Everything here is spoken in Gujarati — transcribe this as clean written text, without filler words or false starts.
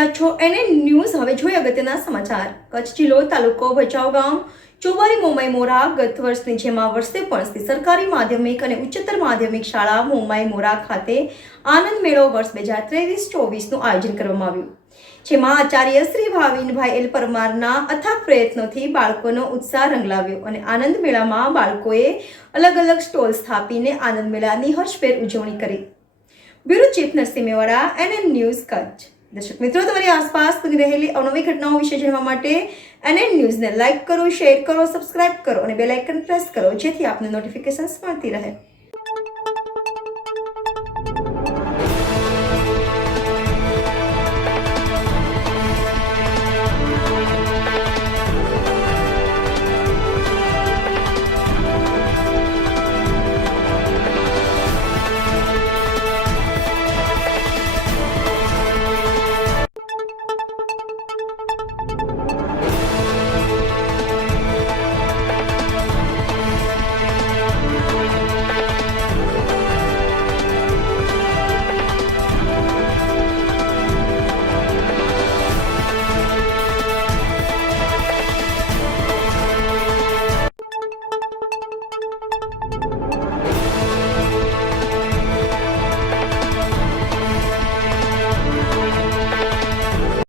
રહ્યા છો NN ન્યૂઝ। હવે જોઈએ અગત્યના સમાચાર। કચ્છ જિલ્લો તાલુકો ભચાઉ ગામ ચોબારી મોમાઈ મોરા ગત વર્ષની જેમ આ વર્ષે પણ સરકારી માધ્યમિક અને ઉચ્ચતર માધ્યમિક શાળા મોમાઈ મોરા ખાતે આનંદ મેળો વર્ષ 2023-24નું આયોજન કરવામાં આવ્યું, જેમાં આચાર્ય શ્રી ભાવિનભાઈ એલ પરમારના અથાગ પ્રયત્નોથી બાળકોનો ઉત્સાહ રંગલાવ્યો અને આનંદ મેળામાં બાળકોએ અલગ અલગ સ્ટોલ સ્થાપીને આનંદ મેળાની હર્ષભેર ઉજવણી કરી। Bureau chief Narsinh Mewada, NN news Kutch. દર્શક મિત્રો, તમારી આસપાસ બની રહેલી અવનવી ઘટનાઓ વિશે જાણવા માટે NN ન્યૂઝને લાઇક કરો, શેર કરો, સબસ્ક્રાઇબ કરો અને બેલ આઇકન પ્રેસ કરો, જેથી આપને નોટિફિકેશન્સ મળતી રહે।